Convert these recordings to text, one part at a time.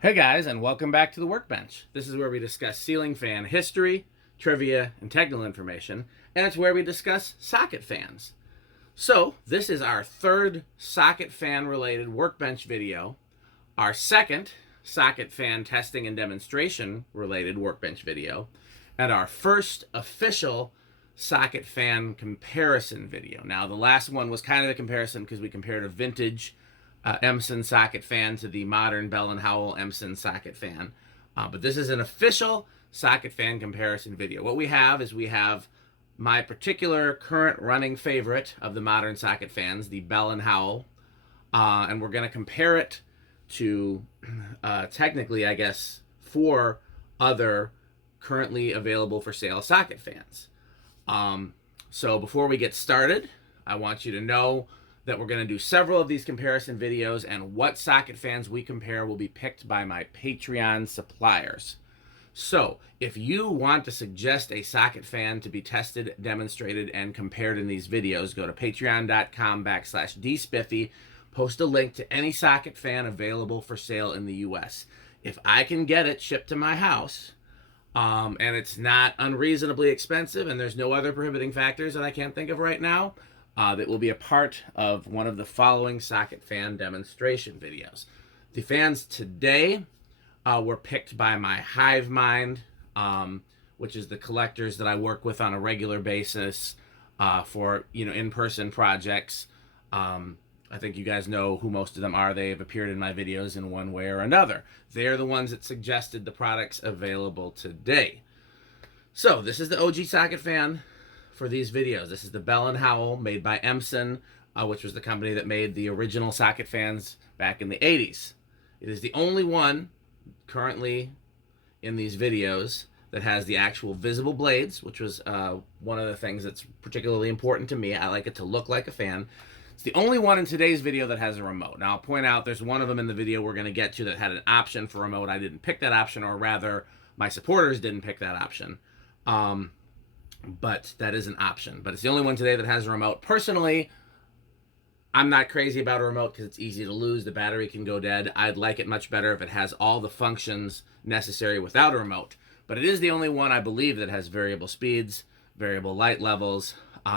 Hey guys, and welcome back to the Workbench. This is where we discuss ceiling fan history, trivia, and technical information, and it's where we discuss socket fans. So, this is our third socket fan related Workbench video, our second socket fan testing and demonstration related Workbench video, and our first official socket fan comparison video. Now, the last one was kind of a comparison because we compared a vintage Emson socket fan to the modern Bell and Howell Emson socket fan. But this is an official socket fan comparison video. What we have is we have my particular current running favorite of the modern socket fans, the Bell and Howell. And we're going to compare it to, technically, I guess, 4 other currently available for sale socket fans. So before we get started, I want you to know that we're going to do several of these comparison videos, and what socket fans we compare will be picked by my Patreon suppliers. So if you want to suggest a socket fan to be tested, demonstrated, and compared in these videos, go to patreon.com/dspiffy, post a link to any socket fan available for sale in the US. If I can get it shipped to my house, and it's not unreasonably expensive, and there's no other prohibiting factors that I can't think of right now, that will be a part of one of the following socket fan demonstration videos. The fans today were picked by my hive mind, which is the collectors that I work with on a regular basis for in-person projects. I think you guys know who most of them are. They have appeared in my videos in one way or another. They're the ones that suggested the products available today. So this is the OG socket fan for these videos. This is the Bell and Howell, made by Emson, which was the company that made the original socket fans back in the 80s. It is the only one currently in these videos that has the actual visible blades, which was one of the things that's particularly important to me. I like it to look like a fan. It's the only one in today's video that has a remote. Now, I'll point out there's one of them in the video we're going to get to that had an option for remote. I didn't pick that option, or rather, my supporters didn't pick that option. But that is an option. But it's the only one today that has a remote. Personally, I'm not crazy about a remote because it's easy to lose. The battery can go dead. I'd like it much better if it has all the functions necessary without a remote. But it is the only one, I believe, that has variable speeds, variable light levels.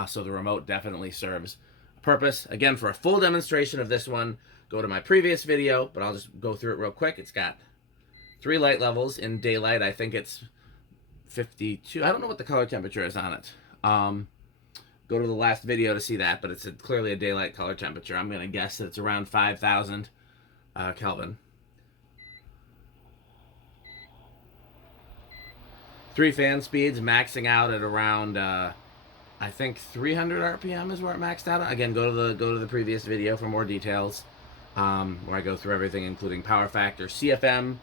So the remote definitely serves a purpose. Again, for a full demonstration of this one, go to my previous video, but I'll just go through it real quick. It's got 3 light levels in daylight. I think it's 52. I don't know what the color temperature is on it. Go to the last video to see that, but it's clearly a daylight color temperature. I'm going to guess that it's around 5,000 Kelvin. 3 fan speeds, maxing out at around, I think 300 RPM is where it maxed out. Again, go to the previous video for more details, where I go through everything, including power factor, CFM,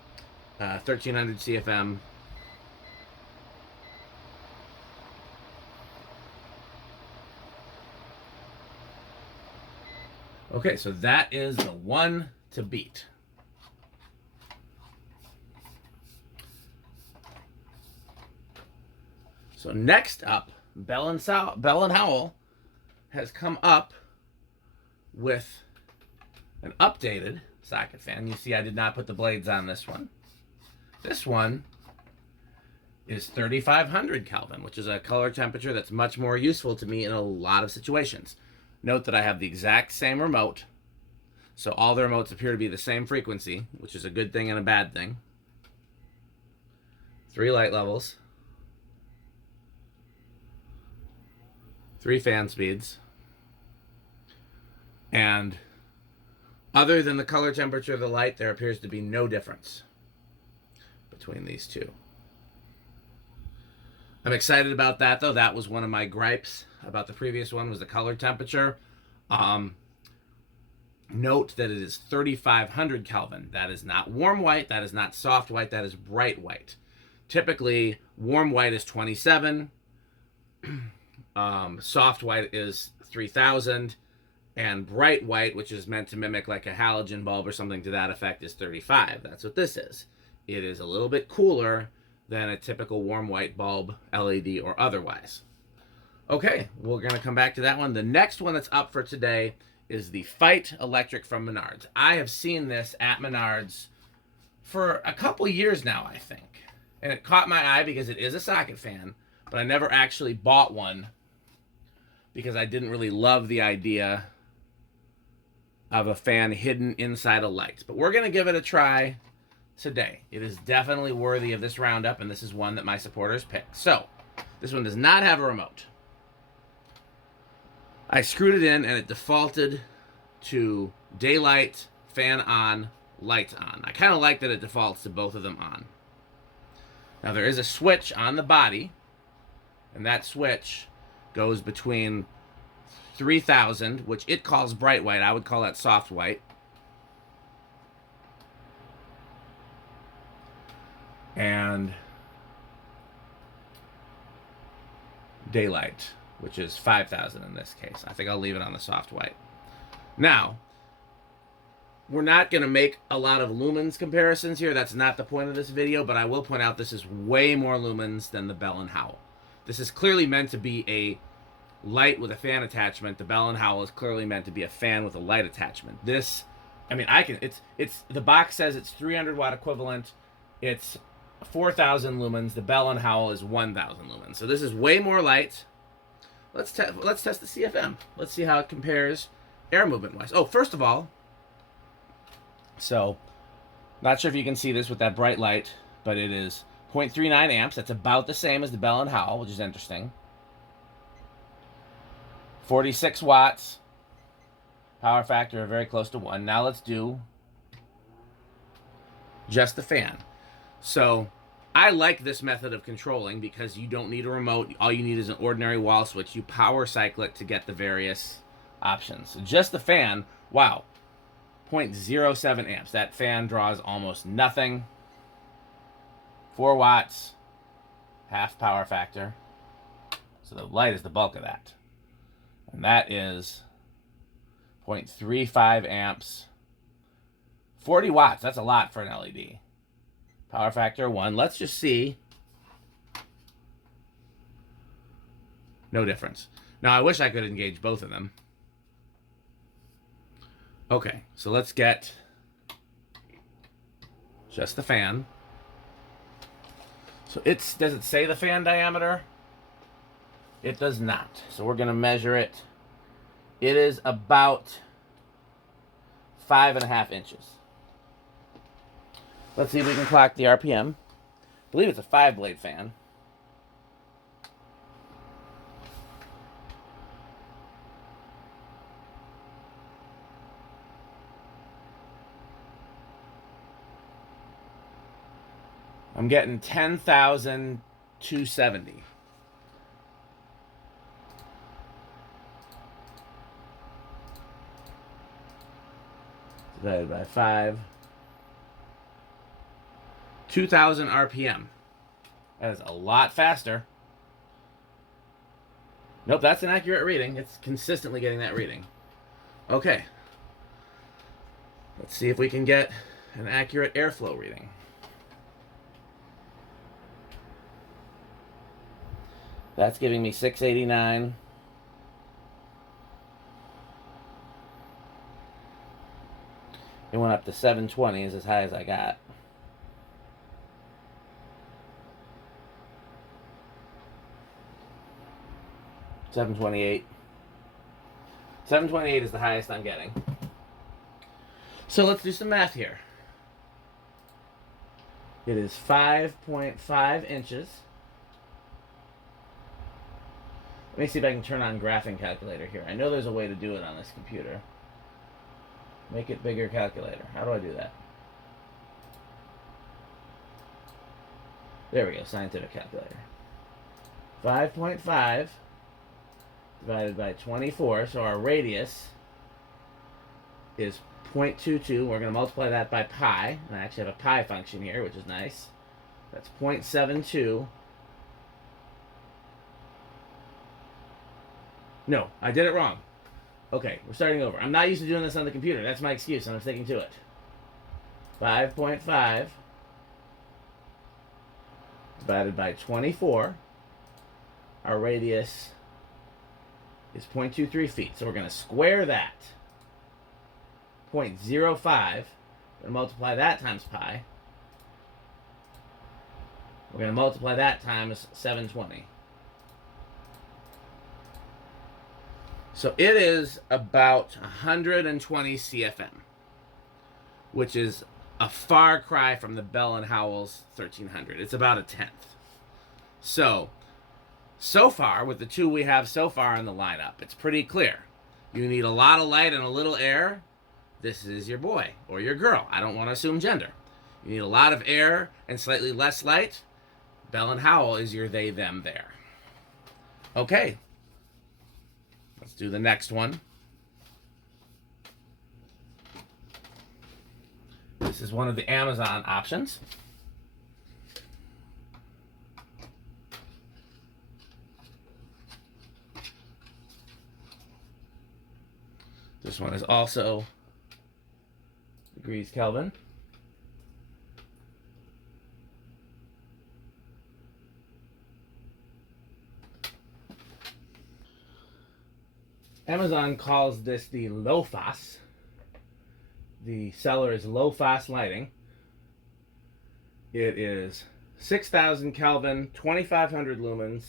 1300 CFM. Okay, so that is the one to beat. So next up, Bell and Howell has come up with an updated socket fan. You see, I did not put the blades on this one. This one is 3,500 Kelvin, which is a color temperature that's much more useful to me in a lot of situations. Note that I have the exact same remote, so all the remotes appear to be the same frequency, which is a good thing and a bad thing. 3 light levels, 3 fan speeds, and other than the color temperature of the light, there appears to be no difference between these two. I'm excited about that, though. That was one of my gripes about the previous one, was the color temperature. Note that it is 3,500 Kelvin. That is not warm white. That is not soft white. That is bright white. Typically, warm white is 27. Soft white is 3,000. And bright white, which is meant to mimic like a halogen bulb or something to that effect, is 35. That's what this is. It is a little bit cooler than a typical warm white bulb, LED or otherwise. Okay, we're going to come back to that one. The next one that's up for today is the Feit Electric from Menards. I have seen this at Menards for a couple years now, I think. And it caught my eye because it is a socket fan, but I never actually bought one because I didn't really love the idea of a fan hidden inside a light. But we're going to give it a try today. It is definitely worthy of this roundup, and this is one that my supporters picked. So, this one does not have a remote. I screwed it in, and it defaulted to daylight, fan on, light on. I kind of like that it defaults to both of them on. Now, there is a switch on the body, and that switch goes between 3000, which it calls bright white. I would call that soft white. And daylight, which is 5000 in this case. I think I'll leave it on the soft white. Now, we're not going to make a lot of lumens comparisons here. That's not the point of this video, but I will point out this is way more lumens than the Bell and Howell. This is clearly meant to be a light with a fan attachment. The Bell and Howell is clearly meant to be a fan with a light attachment. This, I mean, it's the box says it's 300 watt equivalent. It's 4000 lumens. The Bell and Howell is 1000 lumens. So this is way more light. Let's test the CFM. Let's see how it compares air movement wise. Oh, first of all, so not sure if you can see this with that bright light, but it is 0.39 amps. That's about the same as the Bell and Howell, which is interesting. 46 watts. Power factor very close to 1. Now let's do just the fan. So I like this method of controlling because you don't need a remote. All you need is an ordinary wall switch. You power cycle it to get the various options. So just the fan, wow, 0.07 amps. That fan draws almost nothing. 4 watts, half power factor. So the light is the bulk of that. And that is 0.35 amps. 40 watts, that's a lot for an LED. Power factor 1. Let's just see. No difference. Now, I wish I could engage both of them. Okay, so let's get just the fan. So does it say the fan diameter? It does not. So we're going to measure it. It is about 5.5 inches. Let's see if we can clock the RPM. I believe it's a 5-blade fan. I'm getting 10,270. Divided by 5. 2,000 RPM. That is a lot faster. Nope, that's an accurate reading. It's consistently getting that reading. Okay. Let's see if we can get an accurate airflow reading. That's giving me 689. It went up to 720 is as high as I got. $728. 728 is the highest I'm getting. So let's do some math here. It is 5.5 inches. Let me see if I can turn on graphing calculator here. I know there's a way to do it on this computer. Make it bigger calculator. How do I do that? There we go, scientific calculator. 5.5 divided by 24, so our radius is 0.22. We're going to multiply that by pi. And I actually have a pi function here, which is nice. That's 0.72. No, I did it wrong. Okay, we're starting over. I'm not used to doing this on the computer. That's my excuse. I'm sticking to it. 5.5 divided by 24. Our radius is 0.23 feet. So we're going to square that. 0.05. And multiply that times pi. We're going to multiply that times 720. So it is about 120 CFM, which is a far cry from the Bell and Howell's 1300. It's about a tenth. So far, with the two we have so far in the lineup, it's pretty clear. You need a lot of light and a little air. This is your boy or your girl. I don't want to assume gender. You need a lot of air and slightly less light. Bell and Howell is your they, them, there. Okay. Let's do the next one. This is one of the Amazon options. This one is also degrees Kelvin. Amazon calls this the LOFAHS. The seller is LOFAHS Lighting. It is 6,000 Kelvin, 2,500 lumens.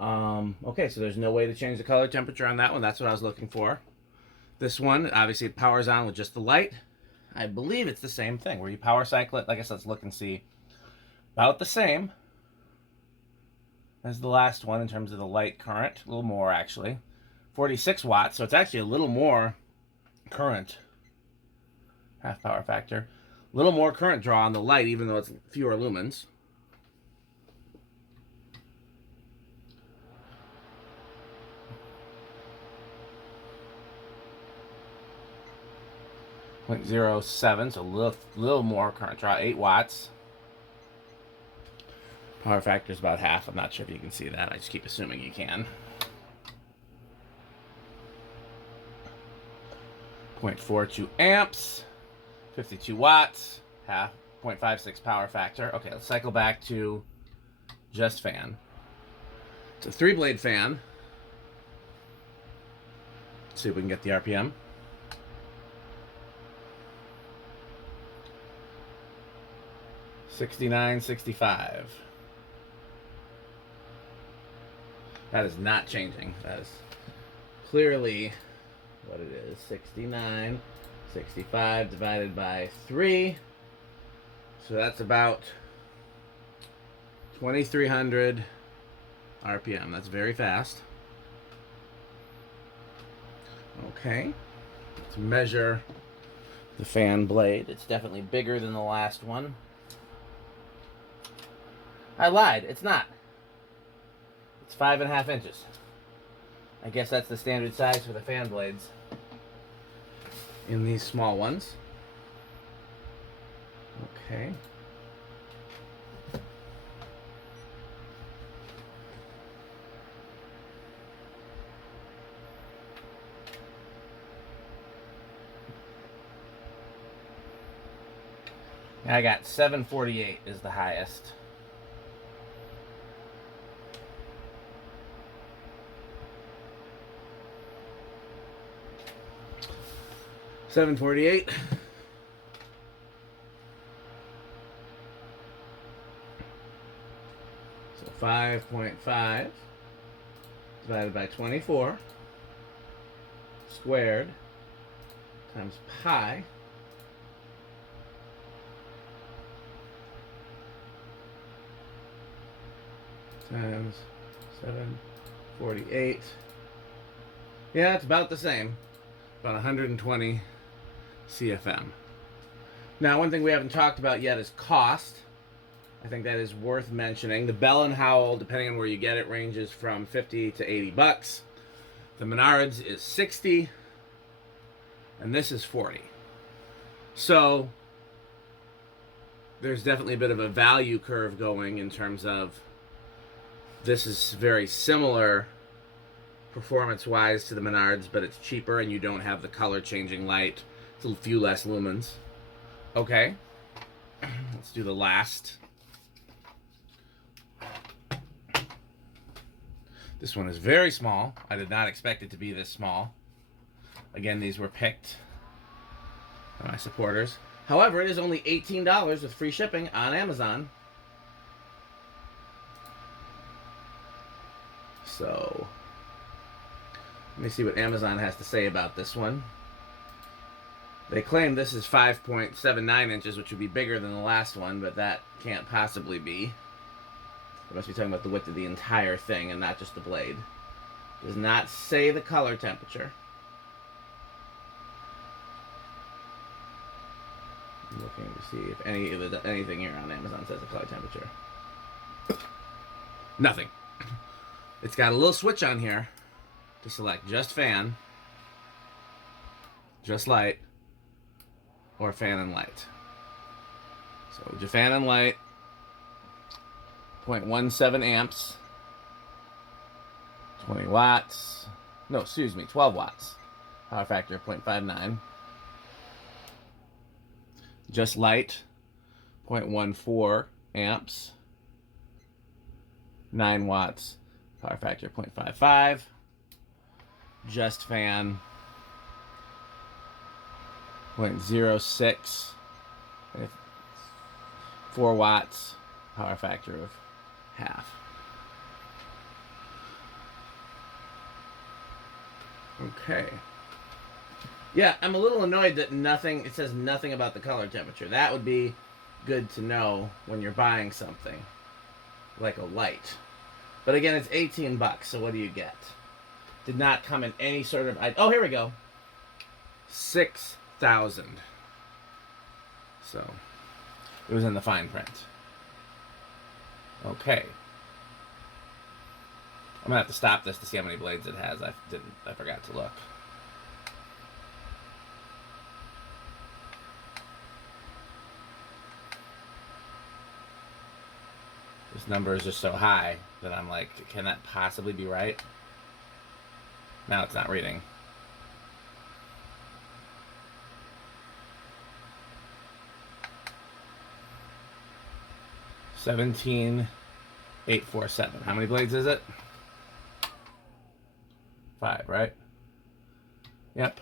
Okay, so there's no way to change the color temperature on that one. That's what I was looking for. This one, obviously, it powers on with just the light. I believe it's the same thing, where you power cycle it. Like I said, let's look and see. About the same as the last one in terms of the light current. A little more, actually. 46 watts, so it's actually a little more current. Half power factor. A little more current draw on the light, even though it's fewer lumens. .07, so a little more current draw, 8 watts. Power factor is about half. I'm not sure if you can see that. I just keep assuming you can. 0.42 amps, 52 watts, half, 0.56 power factor. Okay, let's cycle back to just fan. It's a 3-blade fan. Let's see if we can get the RPM. $69.65. That is not changing. That is clearly what it is. 69.65 divided by 3. So that's about 2,300 RPM. That's very fast. Okay. Let's measure the fan blade. It's definitely bigger than the last one. I lied. It's not. It's 5.5 inches. I guess that's the standard size for the fan blades in these small ones. Okay. I got 748 is the highest. $748. So 5.5 divided by 24 squared times pi times 748. Yeah, it's about the same. About 120 CFM. Now, one thing we haven't talked about yet is cost. I think that is worth mentioning. The Bell and Howell, depending on where you get it, ranges from 50 to 80 bucks. The Menards is 60, and this is 40. So there's definitely a bit of a value curve going in terms of this is very similar performance-wise to the Menards, but it's cheaper and you don't have the color-changing light. It's a few less lumens. Okay. Let's do the last. This one is very small. I did not expect it to be this small. Again, these were picked by my supporters. However, it is only $18 with free shipping on Amazon. So let me see what Amazon has to say about this one. They claim this is 5.79 inches, which would be bigger than the last one, but that can't possibly be. They must be talking about the width of the entire thing and not just the blade. Does not say the color temperature. I'm looking to see if anything here on Amazon says the color temperature. Nothing. It's got a little switch on here to select just fan, just light, or fan and light. So just fan and light, 0.17 amps, 20 watts, no, excuse me, 12 watts, power factor of 0.59. Just light, 0.14 amps, 9 watts, power factor of 0.55. Just fan, 0.06, 4 watts, power factor of half. Okay. Yeah, I'm a little annoyed that it says nothing about the color temperature. That would be good to know when you're buying something, like a light. But again, it's 18 bucks, so what do you get? Did not come in any sort of... Oh, here we go. 6,000. So, it was in the fine print. Okay. I'm gonna have to stop this to see how many blades it has. I forgot to look. This number is just so high that I'm like, can that possibly be right? Now it's not reading. $17,847. How many blades is it? 5, right? Yep.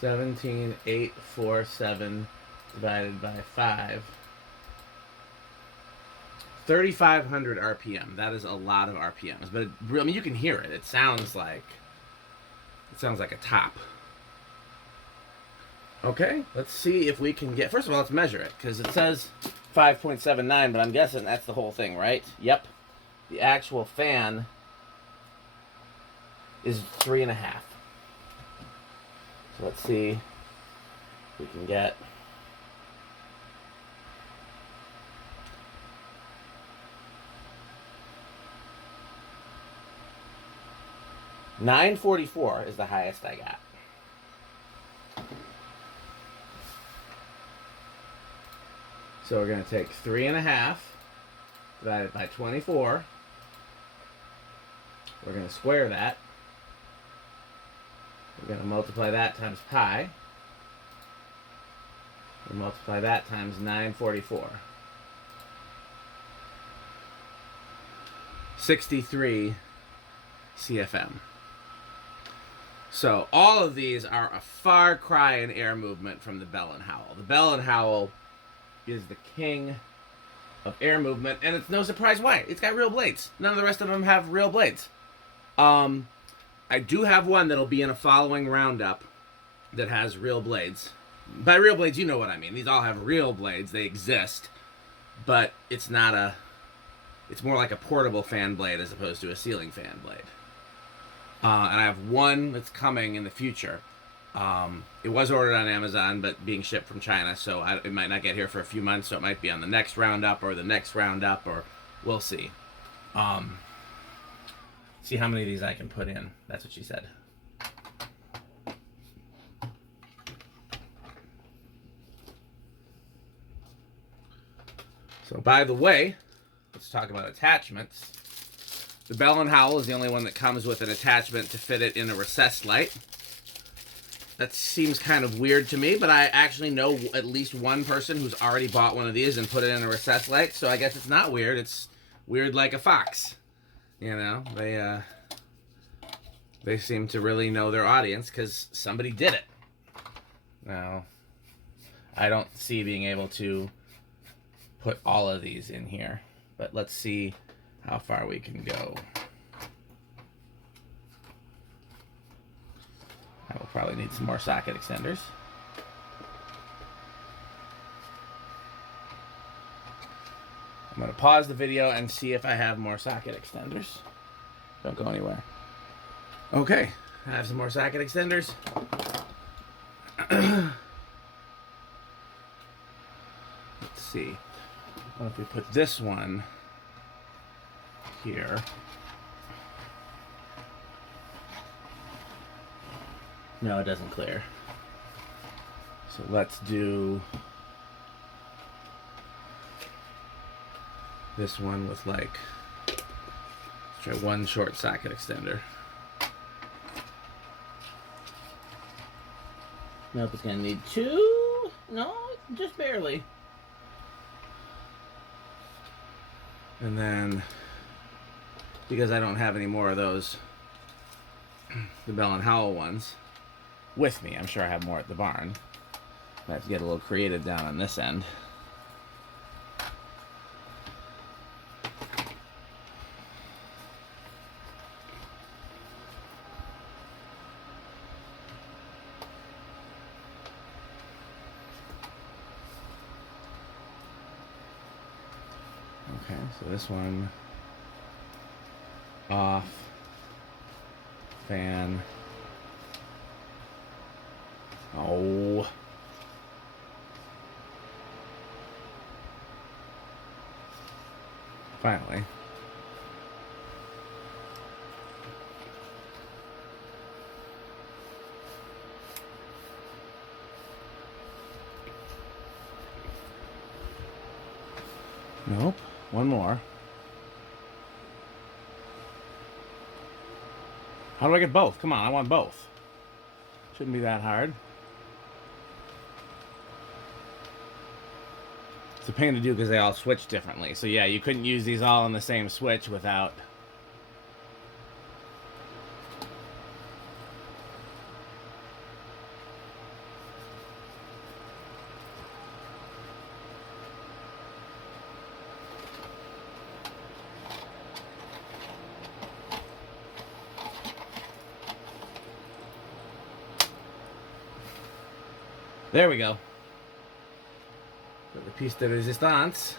17,847 divided by 5. 3,500 RPM. That is a lot of RPMs, but I mean, you can hear it. It sounds like a top. Okay, let's see if we can get... First of all, let's measure it, because it says 5.79, but I'm guessing that's the whole thing, right? Yep. The actual fan is 3.5. So let's see if we can get... $944 is the highest I got. So we're going to take 3.5 divided by 24. We're going to square that. We're going to multiply that times pi. And multiply that times 944. 63 CFM. So all of these are a far cry in air movement from the Bell and Howell. The Bell and Howell is the king of air movement, and it's no surprise why. It's got real blades. None of the rest of them have real blades. I do have one that'll be in a following roundup that has real blades. By real blades, you know what I mean. These all have real blades. They exist, but it's not a... It's more like a portable fan blade as opposed to a ceiling fan blade. And I have one that's coming in the future. It was ordered on Amazon, but being shipped from China, so it might not get here for a few months, so it might be on the next roundup or the next roundup, or we'll see. See how many of these I can put in. That's what she said. So, by the way, let's talk about attachments. The Bell and Howell is the only one that comes with an attachment to fit it in a recessed light. That seems kind of weird to me, but I actually know at least one person who's already bought one of these and put it in a recessed light, so I guess it's not weird. It's weird like a fox. You know, they seem to really know their audience because somebody did it. Now, I don't see being able to put all of these in here. but let's see how far we can go. I will probably need some more socket extenders. I'm going to pause the video and see if I have more socket extenders. Don't go anywhere. Okay, I have some more socket extenders. Let's see. What if we put this one here? No, it doesn't clear. So let's do this one with like, let's try one short socket extender. Nope, it's gonna need two. No, just barely. And then, because I don't have any more of those, the Bell and Howell ones with me, I'm sure I have more at the barn. I have to get a little creative down on this end. Okay, so this one off, fan. Oh. Finally. Nope. One more. How do I get both? Come on, I want both. Shouldn't be that hard. It's a pain to do because they all switch differently. So yeah, you couldn't use these all on the same switch without... There we go. Got the piece de resistance.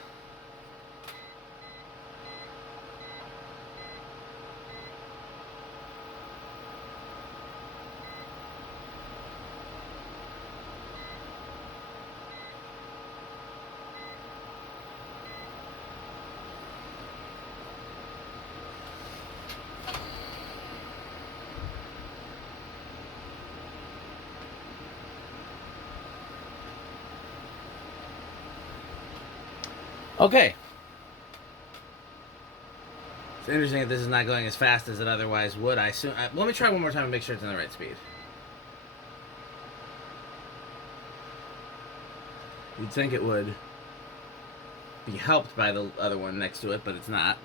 Okay. It's interesting that this is not going as fast as it otherwise would. Let me try one more time and make sure it's in the right speed. You'd think it would be helped by the other one next to it, but it's not.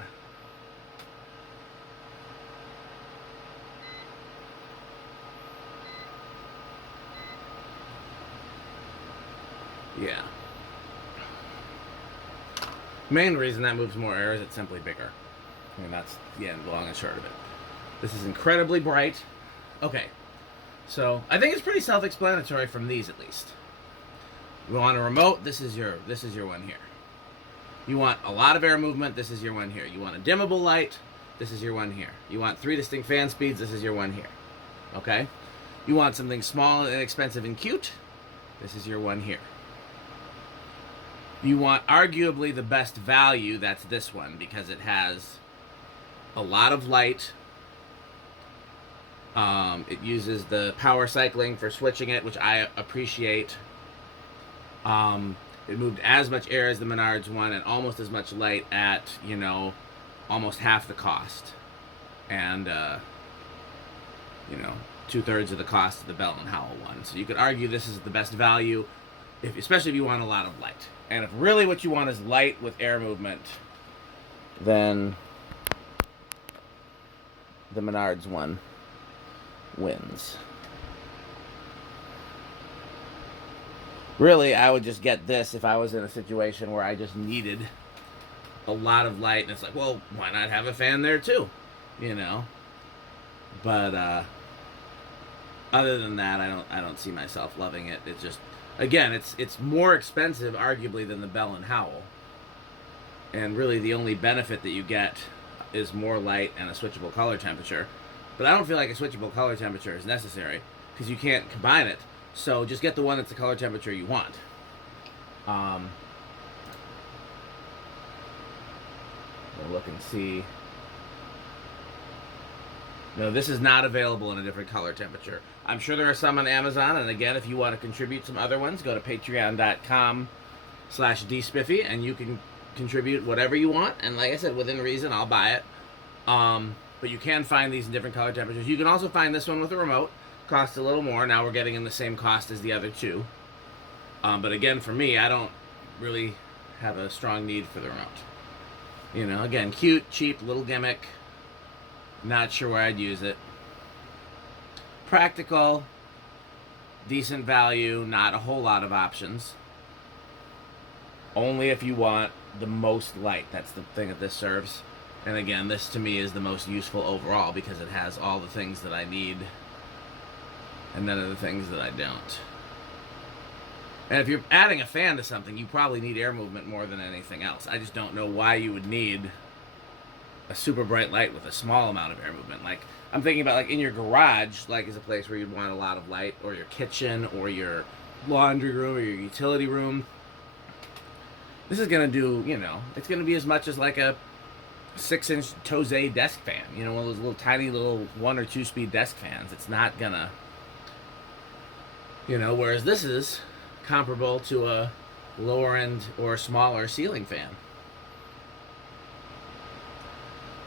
Yeah. Main reason that moves more air is it's simply bigger. I mean, that's the end, long and short of it. This is incredibly bright. Okay, so I think it's pretty self-explanatory from these at least. You want a remote, this is your one here. You want a lot of air movement, this is your one here. You want a dimmable light, this is your one here. You want 3 distinct fan speeds, this is your one here. Okay? You want something small and inexpensive and cute, this is your one here. You want arguably the best value, that's this one, because it has a lot of light. It uses the power cycling for switching it, which I appreciate. It moved as much air as the Menards one and almost as much light at, you know, almost half the cost. And, you know, 2/3 of the cost of the Bell and Howell one. So you could argue this is the best value, especially if you want a lot of light. And if really what you want is light with air movement, then the Menards one wins. Really, I would just get this if I was in a situation where I just needed a lot of light, and it's like, well, why not have a fan there too, you know? But other than that, I don't see myself loving it. It's just, again, it's more expensive arguably than the Bell and Howell, and really the only benefit that you get is more light and a switchable color temperature. But I don't feel like a switchable color temperature is necessary because you can't combine it. So just get the one that's the color temperature you want. We'll look and see. No, this is not available in a different color temperature. I'm sure there are some on Amazon, and again, if you want to contribute some other ones, go to patreon.com/dspiffy, and you can contribute whatever you want. And like I said, within reason, I'll buy it. But you can find these in different color temperatures. You can also find this one with a remote. Costs a little more. Now we're getting in the same cost as the other two. But again, for me, I don't really have a strong need for the remote. You know, again, cute, cheap, little gimmick. Not sure where I'd use it. Practical, decent value, not a whole lot of options. Only if you want the most light. That's the thing that this serves. And again, this to me is the most useful overall because it has all the things that I need and none of the things that I don't. And if you're adding a fan to something, you probably need air movement more than anything else. I just don't know why you would need a super bright light with a small amount of air movement. Like, I'm thinking about, like, in your garage, like, is a place where you'd want a lot of light, or your kitchen, or your laundry room, or your utility room. This is going to do, you know, it's going to be as much as, like, a 6-inch Tosei desk fan. You know, one of those little tiny little 1 or 2 speed desk fans. It's not going to, you know, whereas this is comparable to a lower end or smaller ceiling fan.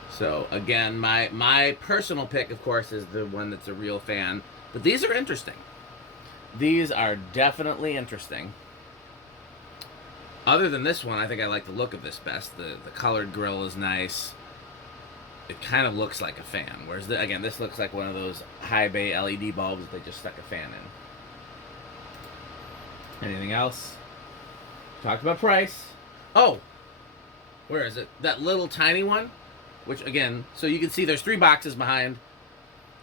So again, my personal pick, of course, is the one that's a real fan. But these are interesting. These are definitely interesting. Other than this one, I think I like the look of this best. The colored grill is nice. It kind of looks like a fan. Whereas, again, this looks like one of those high bay LED bulbs that they just stuck a fan in. Anything else? Talked about price. Oh! Where is it? That little tiny one? Which, again, so you can see there's 3 boxes behind.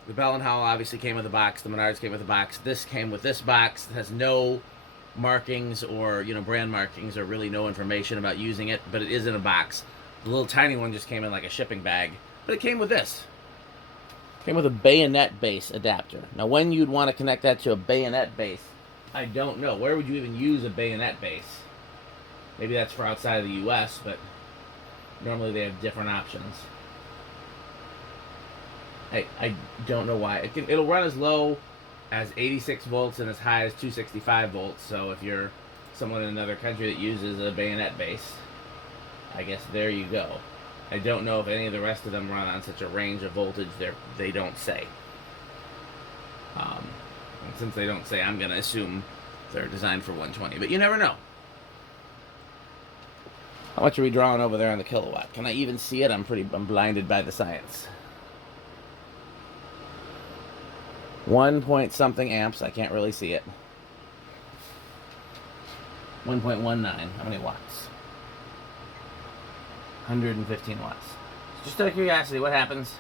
The Bell and Howell obviously came with a box. The Menards came with a box. This came with this box. It has no markings or, you know, brand markings or really no information about using it, but it is in a box. The little tiny one just came in like a shipping bag. But it came with this. It came with a bayonet base adapter. Now, when you'd want to connect that to a bayonet base, I don't know. Where would you even use a bayonet base? Maybe that's for outside of the U.S., but normally they have different options. I don't know why. It'll run as low as 86 volts and as high as 265 volts. So if you're someone in another country that uses a bayonet base, I guess there you go. I don't know if any of the rest of them run on such a range of voltage. They don't say. And since they don't say, I'm going to assume they're designed for 120. But you never know. How much are we drawing over there on the kilowatt? Can I even see it? I'm blinded by the science. 1 point something amps. I can't really see it. 1.19. How many watts? 115 watts. Just out of curiosity, what happens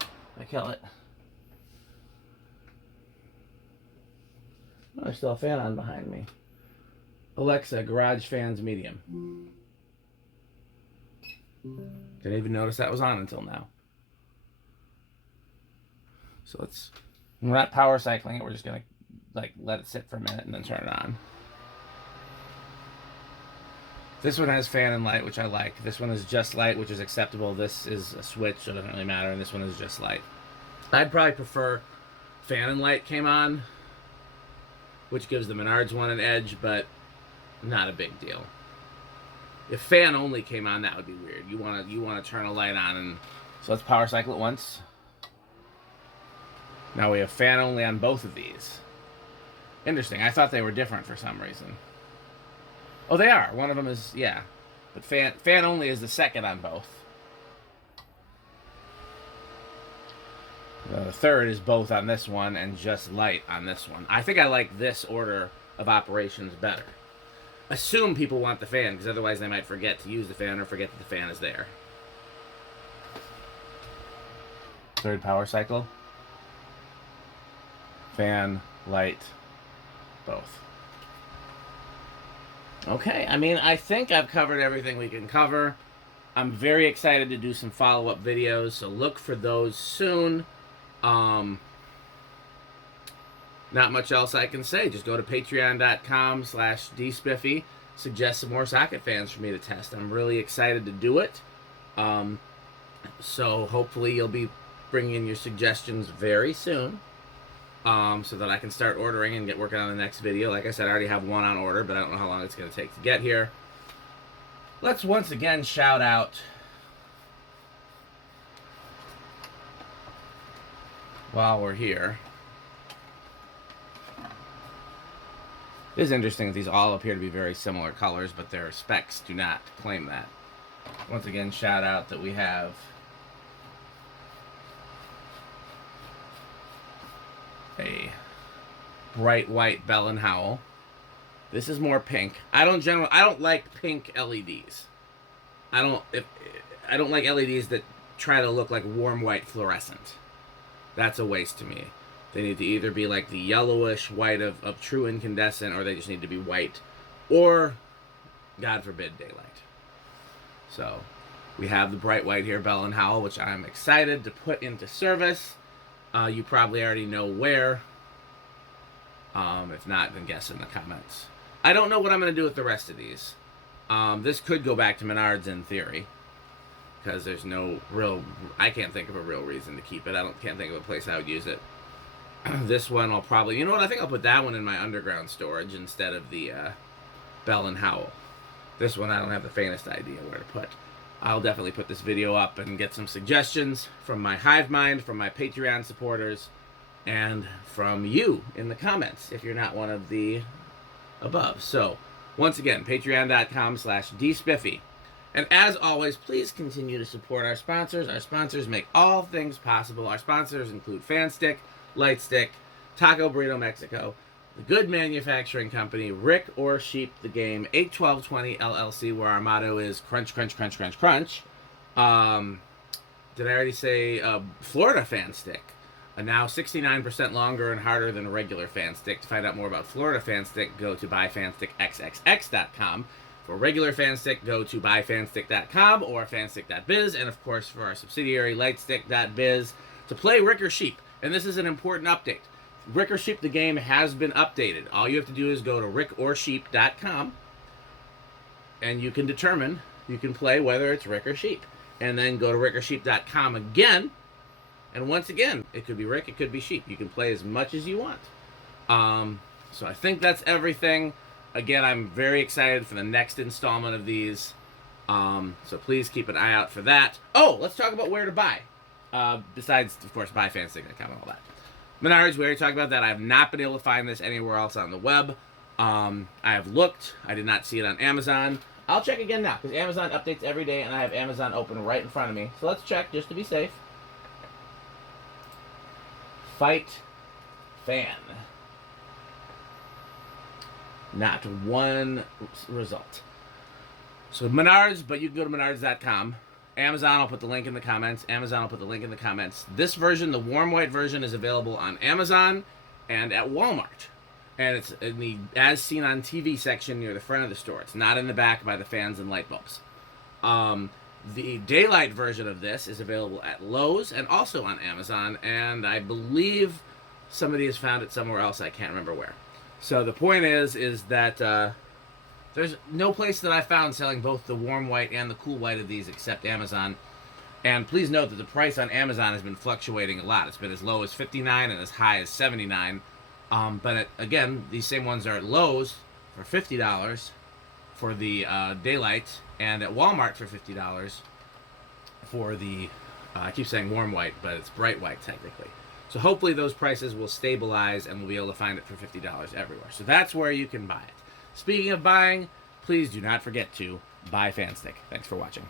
if I kill it? Oh, there's still a fan on behind me. Alexa, garage fans medium. Didn't even notice that was on until now. So we're not power cycling it. We're just gonna let it sit for a minute and then turn it on. This one has fan and light, which I like. This one is just light, which is acceptable. This is a switch, so it doesn't really matter. And this one is just light. I'd probably prefer fan and light came on, which gives the Menards one an edge, but not a big deal. If fan only came on, that would be weird. You want to turn a light on, and so let's power cycle it once. Now we have fan only on both of these. Interesting. I thought they were different for some reason. Oh, they are. One of them is, yeah, but fan only is the second on both. The third is both on this one and just light on this one. I think I like this order of operations better. assume people want the fan, because otherwise they might forget to use the fan or forget that the fan is there. Third power cycle. Fan, light, both. Okay, I mean, I think I've covered everything we can cover. I'm very excited to do some follow-up videos, so look for those soon. Not much else I can say. Just go to patreon.com/dspiffy. Suggest some more socket fans for me to test. I'm really excited to do it. So hopefully you'll be bringing in your suggestions very soon. So that I can start ordering and get working on the next video. Like I said, I already have one on order, but I don't know how long it's going to take to get here. Let's once again shout out while we're here. It is interesting that these all appear to be very similar colors, but their specs do not claim that. Once again, shout out that we have a bright white Bell and Howell. This is more pink. I don't like pink LEDs. I don't like LEDs that try to look like warm white fluorescent. That's a waste to me. They need to either be like the yellowish white of true incandescent, or they just need to be white, or, God forbid, daylight. So we have the bright white here, Bell and Howell, which I'm excited to put into service. You probably already know where. If not, then guess in the comments. I don't know what I'm going to do with the rest of these. This could go back to Menards in theory, because there's no real... I can't think of a real reason to keep it. Can't think of a place I would use it. This one I'll probably... You know what? I think I'll put that one in my underground storage instead of the Bell and Howell. This one I don't have the faintest idea where to put. I'll definitely put this video up and get some suggestions from my hive mind, from my Patreon supporters, and from you in the comments if you're not one of the above. So, once again, patreon.com/dspiffy. And as always, please continue to support our sponsors. Our sponsors make all things possible. Our sponsors include Fanstick, Lightstick, Taco Burrito Mexico, The Good Manufacturing Company, Rick or Sheep the Game, 81220 LLC, where our motto is crunch, crunch, crunch, crunch, crunch. Did I already say Florida Fan Stick? Now 69% longer and harder than a regular fan stick. To find out more about Florida Fan Stick, go to buyfanstickxxx.com. For regular fan stick, go to buyfanstick.com or fanstick.biz. And of course, for our subsidiary, lightstick.biz, to play Rick or Sheep. And this is an important update. Rick or Sheep the game has been updated. All you have to do is go to rickorsheep.com and you can determine, you can play whether it's Rick or Sheep. And then go to rickorsheep.com again. And once again, it could be Rick, it could be Sheep. You can play as much as you want. So I think that's everything. Again, I'm very excited for the next installment of these. So please keep an eye out for that. Oh, let's talk about where to buy. Besides, of course, buyfanstick.com and all that. Menards, we already talked about that. I have not been able to find this anywhere else on the web. I have looked. I did not see it on Amazon. I'll check again now, because Amazon updates every day, and I have Amazon open right in front of me. So let's check, just to be safe. Feit fan. Not one result. So Menards, but you can go to menards.com. Amazon, I'll put the link in the comments. Amazon, I'll put the link in the comments. This version, the warm white version, is available on Amazon and at Walmart. And it's in the as seen on TV section near the front of the store. It's not in the back by the fans and light bulbs. The daylight version of this is available at Lowe's and also on Amazon, and I believe somebody has found it somewhere else. I can't remember where. So the point is that there's no place that I found selling both the warm white and the cool white of these except Amazon. And please note that the price on Amazon has been fluctuating a lot. It's been as low as $59 and as high as $79. But again, these same ones are at Lowe's for $50 for the daylight, and at Walmart for $50 for the, I keep saying warm white, but it's bright white technically. So hopefully those prices will stabilize and we'll be able to find it for $50 everywhere. So that's where you can buy it. Speaking of buying, please do not forget to buy Fanstick. Thanks for watching.